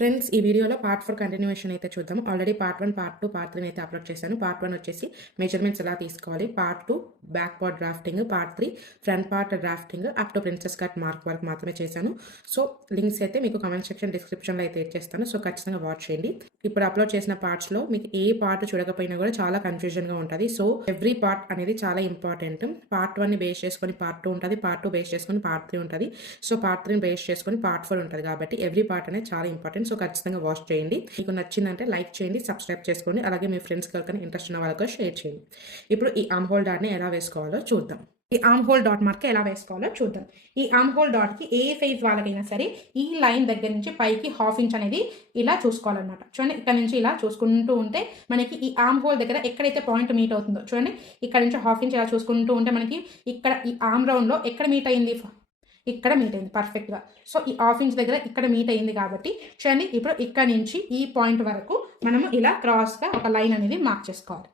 Friends ఈ వీడియోలో part 4 continuation అయితే చూద్దాం. ఆల్రెడీ పార్ట్ 1, పార్ట్ 2, పార్ట్ 3 అయితే అప్లోడ్ చేశాను. పార్ట్ 1 వచ్చేసి మెజర్మెంట్స్ ఎలా తీసుకోవాలి, part 2 back part drafting, part 3 front part drafting up to princess cut mark వరకు మాత్రమే చేశాను. సో లింక్స్ అయితే మీకు కామెంట్ సెక్షన్ డిస్క్రిప్షన్లో అయితే ఇచ్చేస్తాను. సో ఖచ్చితంగా వాచ్ చేయండి. ఇప్పుడు అప్లోడ్ చేసిన పార్ట్స్లో మీకు ఏ పార్ట్ చూడకపోయినా కూడా చాలా కన్ఫ్యూజన్గా ఉంటుంది. సో ఎవ్రీ పార్ట్ అనేది చాలా ఇంపార్టెంట్. పార్ట్ 1ని బేస్ చేసుకొని పార్ట్ 2 ఉంటుంది, పార్ట్ 2 బేస్ చేసుకొని పార్ట్ 3 ఉంటుంది, సో పార్ట్ 3ని బేస్ చేసుకొని పార్ట్ 4 ఉంటుంది. కాబట్టి ఎవ్రీ పార్ట్ అనేది చాలా ఇంపార్టెంట్. సో ఖచ్చితంగా వాచ్ చేయండి. మీకు నచ్చిందంటే లైక్ చేయండి, సబ్స్క్రైబ్ చేసుకోండి, అలాగే మీ ఫ్రెండ్స్ కనుక ఇంట్రెస్ట్ ఉన్న వాళ్ళకి షేర్ చేయండి. ఇప్పుడు ఈ ఆర్మ్ హోల్ డాట్ని ఎలా వేసుకోవాలో చూద్దాం. ఈ ఆర్మ్ హోల్ డాట్ మార్క్ ఎలా వేసుకోవాలో చూద్దాం. ఈ ఆర్మ్ హోల్ డాట్కి ఏ సైజ్ వాళ్ళకైనా సరే ఈ లైన్ దగ్గర నుంచి పైకి ½ ఇంచ్ అనేది ఇలా చూసుకోవాలన్నమాట. చూడండి, ఇక్కడ నుంచి ఇలా చూసుకుంటూ ఉంటే మనకి ఈ ఆర్మ్ హోల్ దగ్గర ఎక్కడైతే పాయింట్ మీట్ అవుతుందో చూడండి, ఇక్కడ నుంచి ½ ఇంచ్ ఇలా చూసుకుంటూ ఉంటే మనకి ఇక్కడ ఈ ఆర్మ్ రౌండ్లో ఎక్కడ మీట్ అయింది, ఇక్కడ మీట్ అయింది పర్ఫెక్ట్గా. సో ఈ ½ ఇంచ్ దగ్గర ఇక్కడ మీట్ అయింది కాబట్టి చూడండి, ఇప్పుడు ఇక్కడ నుంచి ఈ పాయింట్ వరకు మనము ఇలా క్రాస్గా ఒక లైన్ అనేది మార్క్ చేసుకోవాలి.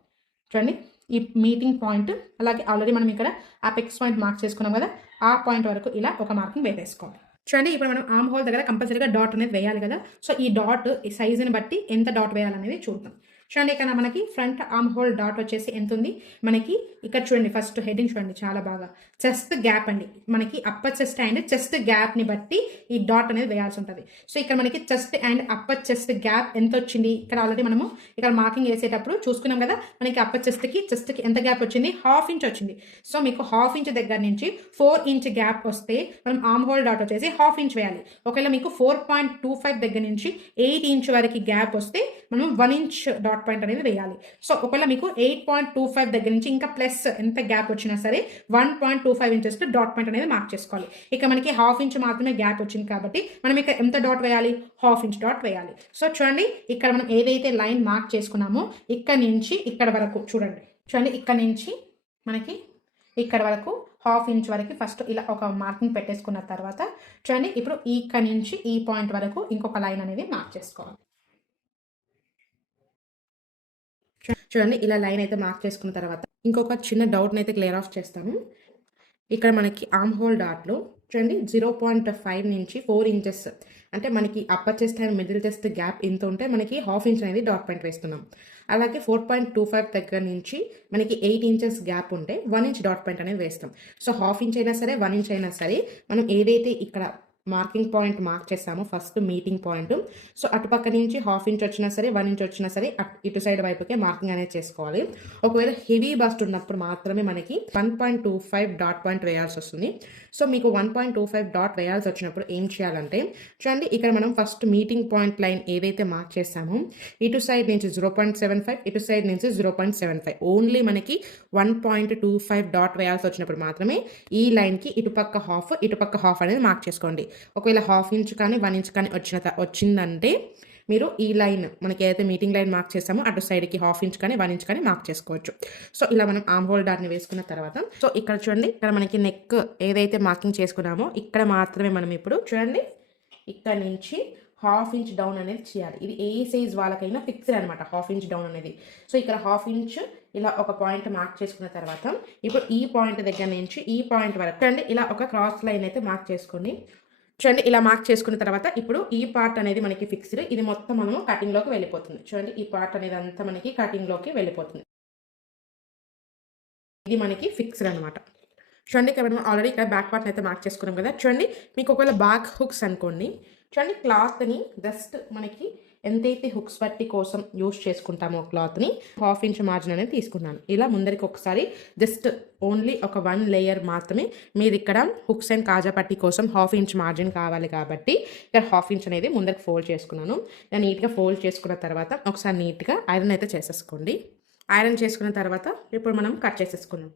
చూడండి, ఈ మీటింగ్ పాయింట్, అలాగే ఆల్రెడీ మనం ఇక్కడ అపెక్స్ పాయింట్ మార్క్ చేసుకున్నాం కదా, ఆ పాయింట్ వరకు ఇలా ఒక మార్కింగ్ వేసేసుకోవాలి. చూడండి, ఇప్పుడు మనం ఆర్మ్ హోల్ దగ్గర కంపల్సరీగా డాట్ అనేది వేయాలి కదా. సో ఈ డాట్ ఈ సైజుని బట్టి ఎంత డాట్ వేయాలనేది చూద్దాం. చూడండి, ఇక్కడ మనకి ఫ్రంట్ ఆర్మ్ హోల్ డాట్ వచ్చేసి ఎంత ఉంది మనకి ఇక్కడ చూడండి. ఫస్ట్ హెడ్డింగ్ చూడండి, చాలా బాగా చెస్ట్ గ్యాప్ అండి. మనకి అప్పర్ చెస్ట్ అండ్ చెస్ట్ గ్యాప్ని బట్టి ఈ డాట్ అనేది వేయాల్సి ఉంటుంది. సో ఇక్కడ మనకి chest and upper chest gap ఎంత వచ్చింది, ఇక్కడ ఆల్రెడీ మనము ఇక్కడ మార్కింగ్ వేసేటప్పుడు చూసుకున్నాం కదా. మనకి అప్పర్ చెస్ట్కి ఎంత గ్యాప్ వచ్చింది, ½ ఇంచ్ వచ్చింది. సో మీకు ½ ఇంచ్ దగ్గర నుంచి 4 ఇంచ్ గ్యాప్ వస్తే మనం ఆర్మ్ హోల్ డాట్ వచ్చేసి ½ ఇంచ్ వేయాలి. ఒకవేళ మీకు 4.25 దగ్గర నుంచి 8 ఇంచ్ వరకు గ్యాప్ వస్తే మనం 1 ఇంచ్ డాట్ పాయింట్ అనేది వేయాలి. సో ఒకవేళ మీకు 8.25 దగ్గర నుంచి ఇంకా ప్లస్ ఎంత గ్యాప్ వచ్చినా సరే 1.25 ఇంచెస్ డాట్ పాయింట్ అనేది మార్క్ చేసుకోవాలి. ఇక మనకి ½ ఇంచ్ మాత్రమే గ్యాప్ వచ్చింది కాబట్టి మనం ఇక్కడ ఎంత డాట్ వేయాలి, ½ ఇంచ్ డాట్ వేయాలి. సో చూడండి, ఇక్కడ మనం ఏదైతే లైన్ మార్క్ చేసుకున్నామో ఇక్కడ నుంచి ఇక్కడ వరకు చూడండి. ఇక్కడ నుంచి మనకి ఇక్కడ వరకు ½ ఇంచ్ వరకు ఫస్ట్ ఇలా ఒక మార్కింగ్ పెట్టేసుకున్న తర్వాత చూడండి, ఇప్పుడు ఇక్కడ నుంచి ఈ పాయింట్ వరకు ఇంకొక లైన్ అనేది మార్క్ చేసుకోవాలి. చూడండి, ఇలా లైన్ అయితే మార్క్ చేసుకున్న తర్వాత ఇంకొక చిన్న డౌట్ని అయితే క్లియర్ ఆఫ్ చేస్తాను. ఇక్కడ మనకి ఆర్మ్ హోల్ డాట్లో చూడండి 0.5 నుంచి 4 ఇంచెస్ అంటే మనకి upper chest and middle chest gap ఇంత ఉంటే మనకి ½ ఇంచ్ అనేది డాట్ పాయింట్ వేస్తున్నాం. అలాగే 4.25 దగ్గర నుంచి మనకి 8 ఇంచెస్ గ్యాప్ ఉంటే 1 ఇంచ్ డాట్ పాయింట్ అనేది వేస్తాం. సో ½ ఇంచ్ అయినా సరే 1 ఇంచ్ అయినా సరే మనం ఏదైతే ఇక్కడ మార్కింగ్ పాయింట్ మార్క్ చేస్తాము ఫస్ట్ మీటింగ్ పాయింట్, సో అటుపక్క నుంచి ½ ఇంచ్ వచ్చినా సరే 1 ఇంచ్ వచ్చినా సరే ఇటు సైడ్ వైపుకే మార్కింగ్ అనేది చేసుకోవాలి. ఒకవేళ హెవీ బస్ట్ ఉన్నప్పుడు మాత్రమే మనకి 1.25 డాట్ పాయింట్ వేయాల్సి వస్తుంది. సో మీకు 1.25 డాట్ వేయాల్సి వచ్చినప్పుడు ఏం చేయాలంటే చూడండి, ఇక్కడ మనం ఫస్ట్ మీటింగ్ పాయింట్ లైన్ ఏదైతే మార్క్ చేస్తామో ఇటు సైడ్ నుంచి 0.75, ఇటు సైడ్ నుంచి 0.75, ఓన్లీ మనకి 1.25 డాట్ వేయాల్సి వచ్చినప్పుడు మాత్రమే ఈ లైన్కి ఇటుపక్క ½ ఇటుపక్క ½ అనేది మార్క్ చేసుకోండి. ఒకవేళ ½ ఇంచ్ కానీ 1 ఇంచ్ కానీ వచ్చిందంటే మీరు ఈ లైన్ మనకి ఏదైతే మీటింగ్ లైన్ మార్క్ చేస్తామో అటు సైడ్కి ½ ఇంచ్ కానీ 1 ఇంచ్ కానీ మార్క్ చేసుకోవచ్చు. సో ఇలా మనం ఆర్మ్ హోల్ డాట్ని వేసుకున్న తర్వాత సో ఇక్కడ చూడండి, ఇక్కడ మనకి నెక్ ఏదైతే మార్కింగ్ చేసుకున్నామో ఇక్కడ మాత్రమే మనం ఇప్పుడు చూడండి ఇక్కడ నుంచి ½ ఇంచ్ డౌన్ అనేది చేయాలి. ఇది ఏ సైజ్ వాళ్ళకైనా ఫిక్స్డ్ అనమాట ½ ఇంచ్ డౌన్ అనేది. సో ఇక్కడ ½ ఇంచ్ ఇలా ఒక పాయింట్ మార్క్ చేసుకున్న తర్వాత ఇప్పుడు ఈ పాయింట్ దగ్గర నుంచి ఈ పాయింట్ వరకు చూడండి ఇలా ఒక క్రాస్ లైన్ అయితే మార్క్ చేసుకోండి. చూడండి, ఇలా మార్క్ చేసుకున్న తర్వాత ఇప్పుడు ఈ పార్ట్ అనేది మనకి ఫిక్స్డ్, ఇది మొత్తం మనము కటింగ్లోకి వెళ్ళిపోతుంది. చూడండి, ఈ పార్ట్ అనేది అంతా మనకి కటింగ్లోకి వెళ్ళిపోతుంది. ఇది మనకి ఫిక్స్డ్ అనమాట. చూడండి, ఇక్కడ మనం ఆల్రెడీ ఇక్కడ బ్యాక్ పార్ట్ అయితే మార్క్ చేసుకున్నాం కదా. చూడండి, మీకు ఒకవేళ బ్యాక్ హుక్స్ అనుకోండి, చూడండి క్లాత్ని జస్ట్ మనకి ఎంతైతే హుక్స్ పట్టి కోసం యూజ్ చేసుకుంటామో క్లాత్ని ½ ఇంచ్ మార్జిన్ అనేది తీసుకున్నాను. ఇలా ముందరికి ఒకసారి జస్ట్ ఓన్లీ ఒక 1 లేయర్ మాత్రమే మీరు ఇక్కడ హుక్స్ అండ్ కాజా పట్టి కోసం ½ ఇంచ్ మార్జిన్ కావాలి కాబట్టి ఇక్కడ ½ ఇంచ్ అనేది ముందరికి ఫోల్డ్ చేసుకున్నాను. నేను నీట్గా ఫోల్డ్ చేసుకున్న తర్వాత ఒకసారి నీట్గా ఐరన్ అయితే చేసేసుకోండి. ఐరన్ చేసుకున్న తర్వాత ఇప్పుడు మనం కట్ చేసేసుకున్నాం.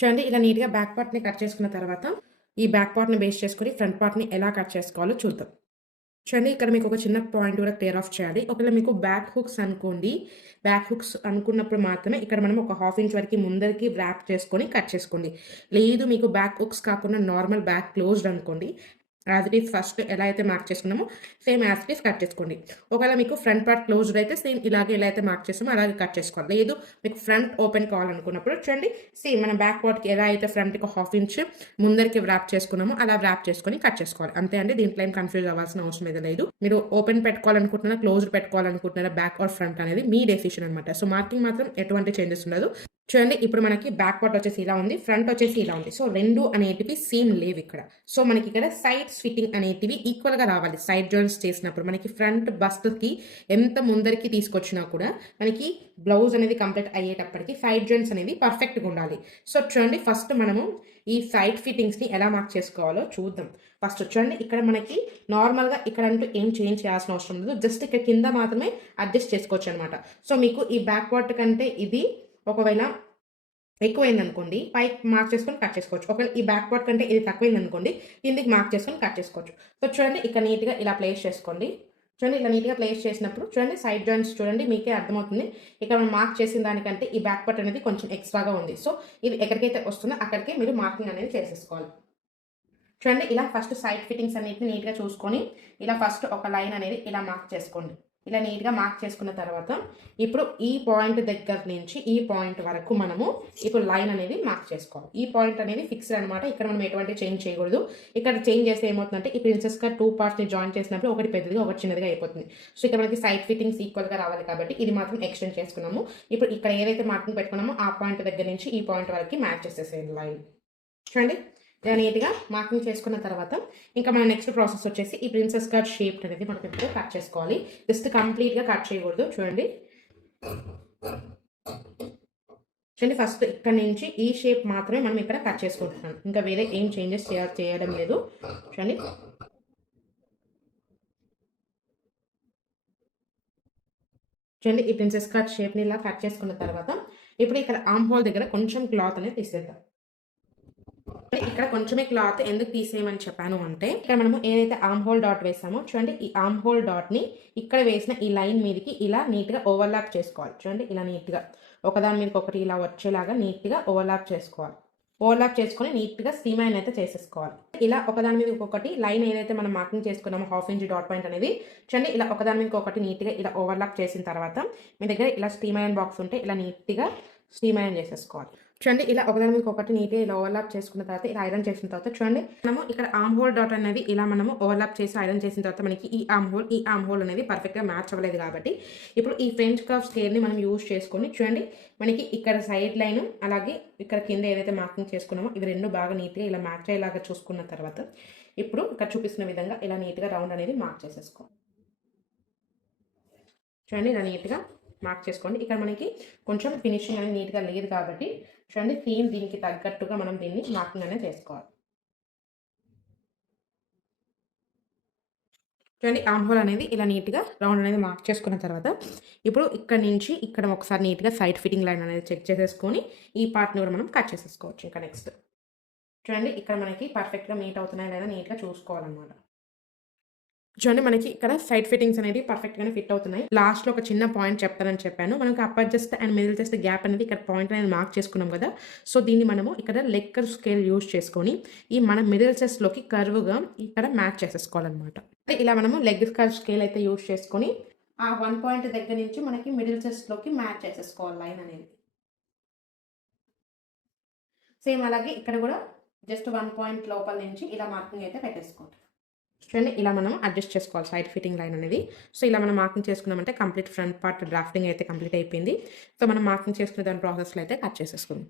చూడండి, ఇలా నీట్గా బ్యాక్ పార్ట్ని కట్ చేసుకున్న తర్వాత ఈ బ్యాక్ పార్ట్ని బేస్ చేసుకుని ఫ్రంట్ పార్ట్ని ఎలా కట్ చేసుకోవాలో చూద్దాం. చూడండి, ఇక్కడ మీకు ఒక చిన్న పాయింట్ కూడా క్లియర్ ఆఫ్ చేయాలి. ఒకవేళ మీకు బ్యాక్ హుక్స్ అనుకోండి, బ్యాక్ హుక్స్ అనుకున్నప్పుడు మాత్రమే ఇక్కడ మనం ఒక ½ ఇంచ్ వరకు ముందరికి ర్యాప్ చేసుకొని కట్ చేసుకోండి. లేదు మీకు బ్యాక్ హుక్స్ కాకుండా నార్మల్ బ్యాక్ క్లోజ్డ్ అనుకోండి, యాజ్ ఇట్ ఈస్ ఫస్ట్ ఎలా అయితే మార్క్ చేసుకున్నామో same as it is cut చేసుకోండి. ఒకవేళ మీకు ఫ్రంట్ పార్ట్ క్లోజ్డ్ అయితే సేమ్ ఇలాగే ఎలా అయితే మార్క్ చేస్తామో అలాగే కట్ చేసుకోవాలి. లేదు మీకు ఫ్రంట్ ఓపెన్ కావాలనుకున్నప్పుడు చూడండి సేమ్ మన బ్యాక్ పార్ట్కి ఎలా అయితే ఫ్రంట్కి 1/2 ఇంచ్ ముందరికి వ్రాప్ చేసుకున్నామో అలా వ్రాప్ చేసుకొని కట్ చేసుకోవాలి. అంతే అండి, దీంట్లో ఏం కన్ఫ్యూజ్ అవ్వాల్సిన అవసరం అయితే లేదు. మీరు ఓపెన్ పెట్టుకోవాలనుకుంటున్నారా, క్లోజ్డ్ పెట్టుకోవాలనుకుంటున్నారా, బ్యాక్ ఆర్ ఫ్రంట్ అనేది మీ డెసిషన్ అనమాట. సో మార్కింగ్ మాత్రం ఎటువంటి చేంజెస్ ఉండదు. చూడండి ఇప్పుడు మనకి బ్యాక్ పార్ట్ వచ్చేసి ఇలా ఉంది, ఫ్రంట్ వచ్చేసి ఇలా ఉంది. సో రెండు అనేటివి సేమ్ లేవు ఇక్కడ. సో మనకి ఇక్కడ సైడ్ ఫిట్టింగ్ అనేటివి ఈక్వల్గా రావాలి. సైడ్ జాయింట్స్ చేసినప్పుడు మనకి ఫ్రంట్ బస్ట్కి ఎంత ముందరికి తీసుకొచ్చినా కూడా మనకి బ్లౌజ్ అనేది కంప్లీట్ అయ్యేటప్పటికి సైడ్ జాయింట్స్ అనేది పర్ఫెక్ట్గా ఉండాలి. సో చూడండి ఫస్ట్ మనము ఈ సైడ్ ఫిట్టింగ్స్ని ఎలా మార్క్ చేసుకోవాలో చూద్దాం. ఫస్ట్ చూడండి ఇక్కడ మనకి నార్మల్గా ఇక్కడ అంటూ ఏం చేంజ్ చేయాల్సిన అవసరం లేదు, జస్ట్ ఇక్కడ కింద మాత్రమే అడ్జస్ట్ చేసుకోవచ్చు అనమాట. సో మీకు ఈ బ్యాక్ పార్ట్ కంటే ఇది ఒకవేళ ఎక్కువైంది అనుకోండి పైకి మార్క్ చేసుకొని కట్ చేసుకోవచ్చు. ఒకవేళ ఈ బ్యాక్ పార్ట్ కంటే ఇది తక్కువైంది అనుకోండి కిందికి మార్క్ చేసుకొని కట్ చేసుకోవచ్చు. సో చూడండి ఇక్కడ నీట్గా ఇలా ప్లేస్ చేసుకోండి. చూడండి ఇలా నీట్గా ప్లేస్ చేసినప్పుడు చూడండి సైడ్ జాయింట్స్ చూడండి మీకే అర్థమవుతుంది. ఇక్కడ మనం మార్క్ చేసిన దానికంటే ఈ బ్యాక్ పార్ట్ అనేది కొంచెం ఎక్స్ట్రాగా ఉంది. సో ఇది ఎక్కడికైతే వస్తుందో అక్కడికే మీరు మార్కింగ్ అనేది చేసేసుకోవాలి. చూడండి ఇలా ఫస్ట్ సైడ్ ఫిట్టింగ్స్ అన్నిటిని నీట్గా చూసుకొని ఇలా ఫస్ట్ ఒక లైన్ అనేది ఇలా మార్క్ చేసుకోండి. ఇలా నీట్గా మార్క్ చేసుకున్న తర్వాత ఇప్పుడు ఈ పాయింట్ దగ్గర నుంచి ఈ పాయింట్ వరకు మనము ఇప్పుడు లైన్ అనేది మార్క్ చేసుకోవాలి. ఈ పాయింట్ అనేది ఫిక్స్డ్ అనమాట. ఇక్కడ మనం ఎటువంటి చేంజ్ చేయకూడదు. ఇక్కడ చేంజ్ చేస్తే ఏమవుతుందంటే ఈ ప్రిన్సెస్ కట్ 2 పార్ట్స్ని జాయిన్ చేసినప్పుడు ఒకటి పెద్దదిగా ఒకటి చిన్నదిగా అయిపోతుంది. సో ఇక్కడ మనకి సైడ్ ఫిట్టింగ్స్ ఈక్వల్గా రావాలి కాబట్టి ఇది మాత్రం ఎక్స్టెండ్ చేసుకున్నాము. ఇప్పుడు ఇక్కడ ఏదైతే మార్కింగ్ పెట్టుకున్నామో ఆ పాయింట్ దగ్గర నుంచి ఈ పాయింట్ వరకు మ్యాచ్ చేసేసేయండి లైన్. చూడండి ఇలా నీట్గా మార్కింగ్ చేసుకున్న తర్వాత ఇంకా మన నెక్స్ట్ ప్రాసెస్ వచ్చేసి ఈ ప్రిన్సెస్ కట్ షేప్ అనేది మనం ఇప్పుడు కట్ చేసుకోవాలి. జస్ట్ కంప్లీట్గా కట్ చేయకూడదు. చూడండి ఫస్ట్ ఇక్కడ నుంచి ఈ షేప్ మాత్రమే మనం ఇక్కడ కట్ చేసుకుంటున్నాం, ఇంకా వేరే ఏం చేంజెస్ చేయడం లేదు. చూడండి ఈ ప్రిన్సెస్ కట్ షేప్ని ఇలా కట్ చేసుకున్న తర్వాత ఇప్పుడు ఇక్కడ ఆర్మ్ హోల్ దగ్గర కొంచెం క్లాత్ అనేది తీసేద్దాం. ఇక్కడ కొంచెమే క్లాత్ ఎందుకు తీసేయమని చెప్పాను అంటే ఇక్కడ మనము ఏదైతే ఆర్మ్ హోల్ డాట్ వేసామో చూడండి ఈ ఆర్మ్ హోల్ డాట్ ని ఇక్కడ వేసిన ఈ లైన్ మీదకి ఇలా నీట్ గా ఓవర్లాప్ చేసుకోవాలి. చూడండి ఇలా నీట్ గా ఒకదాని మీదకి ఒకటి ఇలా వచ్చేలాగా నీట్ గా ఓవర్లాప్ చేసుకోవాలి. ఓవర్లాప్ చేసుకొని నీట్ గా సీమైన్ అయితే చేసేసుకోవాలి. ఇలా ఒకదాని మీద ఒకటి లైన్ ఏదైతే మనం మార్కింగ్ చేసుకున్నామో 1/2 ఇంచ్ డాట్ పాయింట్ అనేది చూడండి ఇలా ఒకదాని మీద ఒకటి నీట్ గా ఇలా ఓవర్లాప్ చేసిన తర్వాత మీ దగ్గర ఇలా స్టీమ్ ఐరన్ బాక్స్ ఉంటే ఇలా నీట్ గా స్టీమ్ ఐరన్ చేసేసుకోవాలి. చూడండి ఇలా ఒకదాని మీద ఒకటి నీట్గా ఇలా ఓవర్లాప్ చేసుకున్న తర్వాత ఇలా ఐరన్ చేసిన తర్వాత చూడండి మనము ఇక్కడ ఆర్మ్ హోల్ డాట్ అనేది ఇలా మనము ఓవర్లాప్ చేసి ఐరన్ చేసిన తర్వాత మనకి ఈ ఆర్మ్ హోల్ అనేది పర్ఫెక్ట్గా మ్యాచ్ అవ్వలేదు కాబట్టి ఇప్పుడు ఈ ఫ్రెంచ్ కర్వ్ స్కేల్ని మనం యూజ్ చేసుకొని చూడండి మనకి ఇక్కడ సైడ్ లైన్ అలాగే ఇక్కడ కింద ఏదైతే మార్కింగ్ చేసుకున్నామో ఇవి రెండు బాగా నీట్గా ఇలా మ్యాచ్ అయ్యేలాగా చూసుకున్న తర్వాత ఇప్పుడు ఇక్కడ చూపిస్తున్న విధంగా ఇలా నీట్గా రౌండ్ అనేది మార్క్ చేసేసుకోవాలి. చూడండి ఇలా నీట్గా మార్క్ చేసుకోండి. ఇక్కడ మనకి కొంచెం ఫినిషింగ్ అనేది నీట్గా లేదు కాబట్టి చూడండి థీమ్ దీనికి తగ్గట్టుగా మనం దీన్ని మార్కింగ్ అనేది చేసుకోవాలి. చూడండి ఆర్మ్ హోల్ అనేది ఇలా నీట్గా రౌండ్ అనేది మార్క్ చేసుకున్న తర్వాత ఇప్పుడు ఇక్కడ నుంచి ఇక్కడ ఒకసారి నీట్గా సైడ్ ఫిట్టింగ్ లైన్ అనేది చెక్ చేసేసుకొని ఈ పార్ట్ని కూడా మనం కట్ చేసేసుకోవచ్చు. ఇంకా నెక్స్ట్ చూడండి ఇక్కడ మనకి పర్ఫెక్ట్గా మీట్ అవుతున్నాయి లేదా నీట్గా చూసుకోవాలన్నమాట. చూడండి మనకి ఇక్కడ సైడ్ ఫిట్టింగ్స్ అనేది పర్ఫెక్ట్గానే ఫిట్ అవుతున్నాయి. లాస్ట్లో ఒక చిన్న పాయింట్ చెప్తానని చెప్పాను. మనకి upper chest and middle chest gap అనేది ఇక్కడ పాయింట్ అనేది మార్క్ చేసుకున్నాం కదా. సో దీన్ని మనము ఇక్కడ లెగ్ కర్వ్ స్కేల్ యూజ్ చేసుకొని ఈ మన మిడిల్ చెస్ట్లోకి కర్వ్గా ఇక్కడ మ్యాచ్ చేసేసుకోవాలన్నమాట. ఇలా మనము లెగ్ కర్వ్ స్కేల్ అయితే యూజ్ చేసుకొని ఆ 1 పాయింట్ దగ్గర నుంచి మనకి మిడిల్ చెస్ట్లోకి మ్యాచ్ చేసేసుకోవాలి లైన్ అనేది. సేమ్ అలాగే ఇక్కడ కూడా జస్ట్ 1 పాయింట్ లోపల నుంచి ఇలా మార్కింగ్ అయితే పెట్టేసుకోండి. చూడండి ఇలా మనం అడ్జస్ట్ చేసుకోవాలి సైడ్ ఫిట్టింగ్ లైన్ అనేది. సో ఇలా మనం మార్కింగ్ చేసుకున్నామంటే కంప్లీట్ ఫ్రంట్ పార్ట్ డ్రాఫ్టింగ్ అయితే కంప్లీట్ అయిపోయింది. సో మనం మార్కింగ్ చేసుకునే దాని ప్రాసెస్లో అయితే కట్ చేసేసుకుందాం.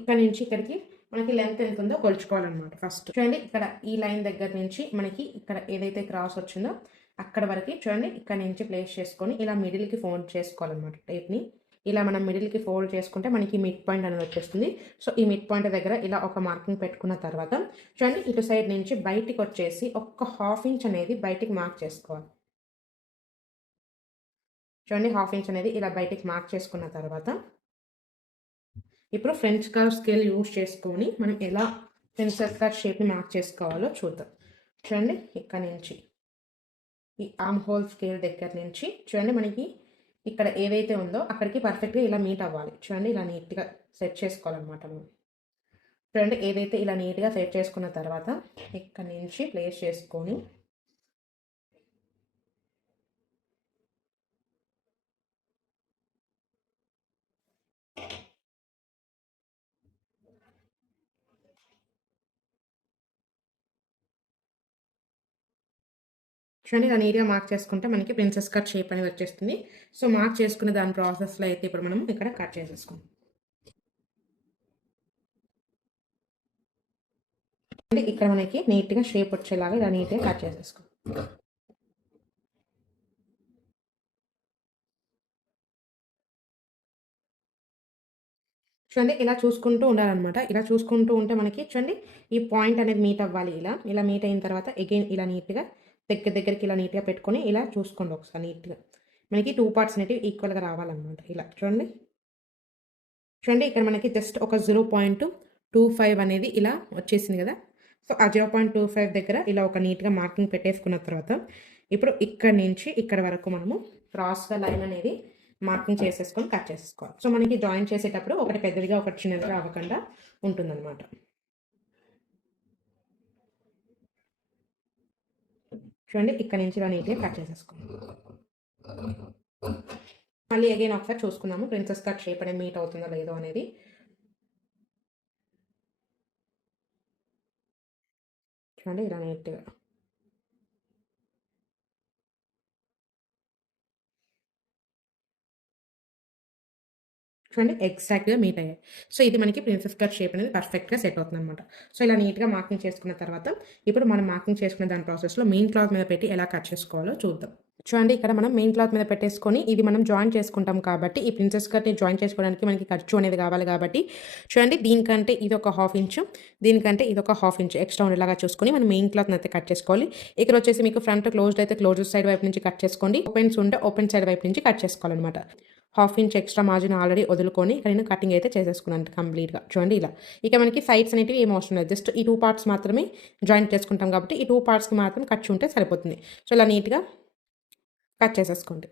ఇక్కడ నుంచి ఇక్కడికి మనకి లెంత్ ఎంత ఉందో కొలుచుకోవాలన్నమాట. ఫస్ట్ చూడండి ఇక్కడ ఈ లైన్ దగ్గర నుంచి మనకి ఇక్కడ ఏదైతే క్రాస్ వచ్చిందో అక్కడ వరకు చూడండి ఇక్కడ నుంచి ప్లేస్ చేసుకొని ఇలా మిడిల్కి ఫోల్డ్ చేసుకోవాలన్నమాట. టేప్ని ఇలా మనం మిడిల్కి ఫోల్డ్ చేసుకుంటే మనకి మిడ్ పాయింట్ అనేది వచ్చేస్తుంది. సో ఈ మిడ్ పాయింట్ దగ్గర ఇలా ఒక మార్కింగ్ పెట్టుకున్న తర్వాత చూడండి ఇటు సైడ్ నుంచి బయటికి వచ్చేసి ఒక 1/2 ఇంచ్ అనేది బయటికి మార్క్ చేసుకోవాలి. చూడండి 1/2 ఇంచ్ అనేది ఇలా బయటికి మార్క్ చేసుకున్న తర్వాత ఇప్పుడు ఫ్రెంచ్ కర్వ్ స్కేల్ యూజ్ చేసుకొని మనం ఎలా ప్రిన్సెస్ కట్ షేప్ని మార్క్ చేసుకోవాలో చూద్దాం. చూడండి ఇక్కడ నుంచి ఈ ఆర్మ్ హోల్ స్కేల్ దగ్గర నుంచి చూడండి మనకి ఇక్కడ ఏదైతే ఉందో అక్కడికి పర్ఫెక్ట్గా ఇలా మీట్ అవ్వాలి. చూడండి ఇలా నీట్గా సెట్ చేసుకోవాలన్నమాట మనం. చూడండి ఏదైతే ఇలా నీట్గా సెట్ చేసుకున్న తర్వాత ఇక్కడ నుంచి ప్లేస్ చేసుకొని చూడండి ఇలా నీట్గా మార్క్ చేసుకుంటే మనకి ప్రిన్సెస్ కట్ షేప్ అనేది వచ్చేస్తుంది. సో మార్క్ చేసుకున్న దాని ప్రాసెస్లో అయితే ఇప్పుడు మనం ఇక్కడ కట్ చేసేసుకుంటాం. ఇక్కడ మనకి నీట్గా షేప్ వచ్చేలాగా ఇలా నీట్గా కట్ చేసేసుకోండి. చూడండి ఇలా చూసుకుంటూ ఉండాలన్నమాట. ఇలా చూసుకుంటూ ఉంటే మనకి చూడండి ఈ పాయింట్ అనేది మీట్ అవ్వాలి. ఇలా మీట్ అయిన తర్వాత అగైన్ ఇలా నీట్గా దగ్గరికి ఇలా నీట్గా పెట్టుకొని ఇలా చూసుకోండి ఒకసారి నీట్గా. మనకి 2 పార్ట్స్ అనేవి ఈక్వల్గా రావాలన్నమాట. ఇలా చూడండి ఇక్కడ మనకి జస్ట్ ఒక 0.25 అనేది ఇలా వచ్చేసింది కదా. సో ఆ 0.25 దగ్గర ఇలా ఒక నీట్గా మార్కింగ్ పెట్టేసుకున్న తర్వాత ఇప్పుడు ఇక్కడ నుంచి ఇక్కడ వరకు మనము క్రాస్గా లైన్ అనేది మార్కింగ్ చేసేసుకొని కట్ చేసేసుకోవాలి. సో మనకి జాయిన్ చేసేటప్పుడు ఒకటి పెద్దదిగా ఒకటి చిన్నదిగా అవ్వకుండా ఉంటుందన్నమాట. చూడండి ఇక్కడ నుంచి ఇలా నీట్గా కట్ చేసేసుకోండి. మళ్ళీ అగైన్ ఒకసారి చూసుకుందాము ప్రిన్సెస్ కట్ షేప్ అనేది మీట్ అవుతుందో లేదో అనేది. చూడండి ఇలా నీట్గా చూడండి ఎగ్జాక్ట్గా మీట్ అయ్యాయి. సో ఇది మనకి ప్రిన్సెస్ కట్ షేప్ అనేది పర్ఫెక్ట్గా సెట్ అవుతుంది అనమాట. సో ఇలా నీట్గా మార్కింగ్ చేసుకున్న తర్వాత ఇప్పుడు మనం మార్కింగ్ చేసుకున్న దాని ప్రాసెస్లో మెయిన్ క్లాత్ మీద పెట్టి ఎలా కట్ చేసుకోవాలో చూద్దాం. చూడండి ఇక్కడ మనం మెయిన్ క్లాత్ మీద పెట్టేసుకొని ఇది మనం జాయిన్ చేసుకుంటాం కాబట్టి ఈ ప్రిన్సెస్ కట్ని జాయిన్ చేసుకోవడానికి మనకి ఖర్చు అనేది కావాలి కాబట్టి చూడండి దీనికంటే ఇది ఒక 1/2 ఇంచు, దీనికంటే ఇది ఒక 1/2 ఇంచు ఎక్స్ట్రా ఉండేలాగా చూసుకొని మనం మెయిన్ క్లాత్ని అయితే కట్ చేసుకోవాలి. ఇక్కడ వచ్చేసి మీకు ఫ్రంట్ క్లోజ్డ్ అయితే క్లోజ్డ్ సైడ్ వైపు నుంచి కట్ చేసుకోండి, ఓపెన్స్ ఉంటే ఓపెన్ సైడ్ వైపు నుంచి కట్ చేసుకోవాలన్నమాట. 1/2 ఇంచ్ ఎక్స్ట్రా మార్జిన్ ఆల్రెడీ వదులుకొని ఇక్కడ నేను కటింగ్ అయితే చేసేసుకున్నాను కంప్లీట్గా. చూడండి ఇలా ఇక మనకి సైడ్స్ అనేవి ఏం అవసరం లేదు, జస్ట్ ఈ 2 పార్ట్స్ మాత్రమే జాయిన్ చేసుకుంటాం కాబట్టి ఈ 2 పార్ట్స్కి మాత్రం ఖర్చు ఉంటే సరిపోతుంది. సో ఇలా నీట్గా కట్ చేసేసుకోండి.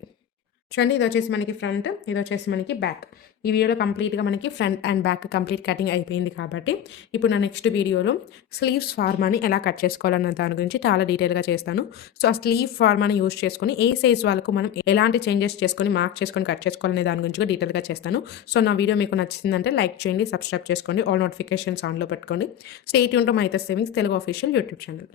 చూడండి ఇది వచ్చేసి మనకి ఫ్రంట్, ఇది వచ్చేసి మనకి బ్యాక్. ఈ వీడియోలో కంప్లీట్గా మనకి front and back complete cutting అయిపోయింది కాబట్టి ఇప్పుడు నా నెక్స్ట్ వీడియోలో స్లీవ్స్ ఫార్మాని ఎలా కట్ చేసుకోవాలన్న దాని గురించి చాలా డీటెయిల్గా చేస్తాను. సో ఆ స్లీవ్ ఫార్మాని యూజ్ చేసుకొని ఏ సైజ్ వాళ్ళకు మనం ఎలాంటి చేంజెస్ చేసుకొని మార్క్ చేసుకొని కట్ చేసుకోవాలనే దాని గురించి కూడా డీటెయిల్గా చేస్తాను. సో నా వీడియో మీకు నచ్చిందంటే లైక్ చేయండి, సబ్స్క్రైబ్ చేసుకోండి, ఆల్ నోటిఫికేషన్స్ ఆన్లో పెట్టుకోండి. Stay tune to my Hitha's savings Telugu official YouTube channel.